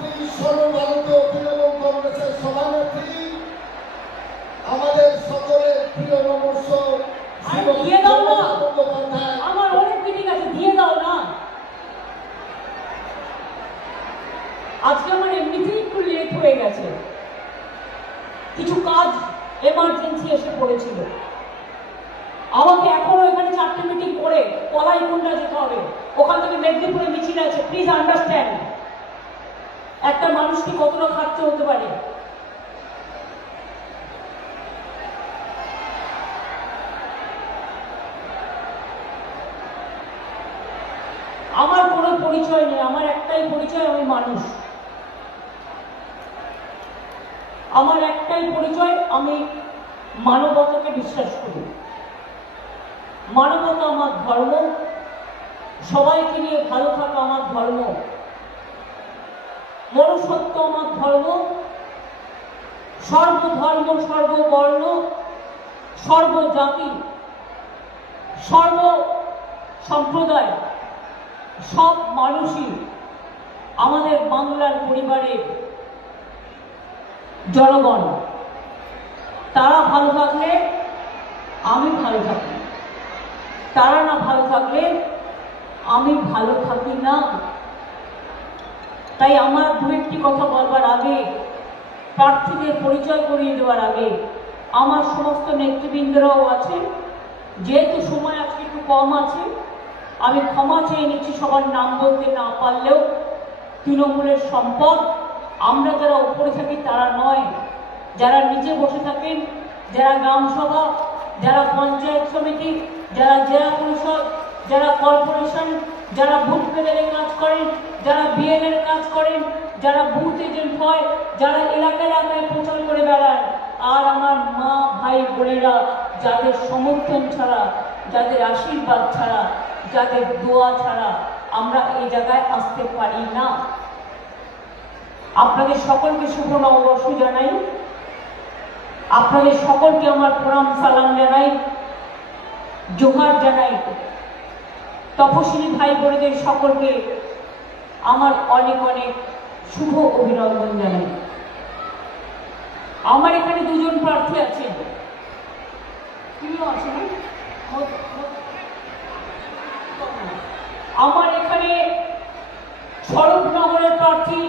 সভানেত্রী সর্বভারতীয় তৃণমূল কংগ্রেসের সভানেত্রী আমাদের সকলের প্রিয় নমস্য দিয়ে দাও না, আমার অনেক মিটিং আছে, দিয়ে দাও না। আজকে আমার এমনিতেই একটু লেট হয়ে গেছে, কিছু কাজ এমার্জেন্সি এসে পড়েছিল। আমাকে এখনো এখানে 4টে মিটিং করে কলাই কোনটা যেতে হবে, ওখান থেকে মেদিনীপুরে মিছিল আছে। প্লিজ আন্ডারস্ট্যান্ড একটা মানুষকে কতটা খাটতে হতে পারে। আমার কোনো পরিচয় নেই, আমার একটাই পরিচয়, আমি মানুষ। আমার একটাই পরিচয়, আমি মানবতাকে বিশ্বাস করি। মানবতা আমার ধর্ম, সবাইকে নিয়ে ভালো থাকা আমার ধর্ম, মনুষ্যত্ব আমার ধর্ম। সর্বধর্ম, সর্ববর্ণ, সর্বজাতি, সর্ব সম্প্রদায়, সব মানুষই আমাদের বাংলার পরিবারের জনগণ। তারা ভালো থাকলে আমি ভালো থাকি, তারা না ভালো থাকলে আমি ভালো থাকি না। তাই আমার দু একটি কথা বলবার আগে, প্রার্থীদের পরিচয় করিয়ে দেওয়ার আগে, আমার সমস্ত নেতৃবৃন্দরাও আছে, যেহেতু সময় আজকে একটু কম আছে, আমি ক্ষমা চেয়ে নিচ্ছি সবার নাম বলতে না পারলেও। তৃণমূলের সম্পদ আমরা যারা উপরে থাকি তারা নয়, যারা নিচে বসে থাকেন, যারা গ্রাম সভা, যারা পঞ্চায়েত সমিতি, যারা জেলা পরিষদ, যারা কর্পোরেশন, যারা বুথ পেডেলের কাজ করেন, যারা বিএলএর কাজ করেন, যারা বুথ এজেন্ট হয়, যারা এলাকা এলাকায় প্রচার করে বেড়ান, আর আমার মা ভাই বোনেরা যাদের সমর্থন ছাড়া, যাদের আশীর্বাদ ছাড়া, যাদের দোয়া ছাড়া আমরা এই জায়গায় আসতে পারি না। আপনাদের সকলকে শুভ নববর্ষ জানাই, আপনাদের সকলকে আমার প্রণাম সালাম জানাই, জোহার জানাই। তপশিলি ভাই বোনেদের সকলকে আমার অনেক অনেক শুভ অভিনন্দন জানাই। আমার এখানে দুজন প্রার্থী আছেন, তুমিও আছেন। আমার এখানে স্বরূপনগরের প্রার্থী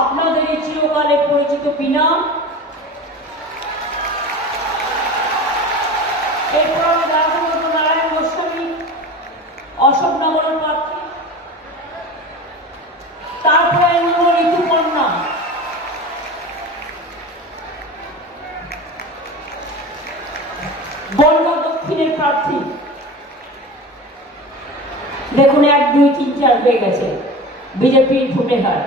আপনাদের এই চিরকালে পরিচিত বিনা, এরপর আমি রাজনগর নারায়ণ গোস্বামী অশোকনগরের প্রার্থী, তারপরে ঋতুপর্ণা, বনগাঁ দক্ষিণের প্রার্থী। দেখুন 1, 2, 3, 4 হয়ে গেছে বিজেপির ভোটে হার।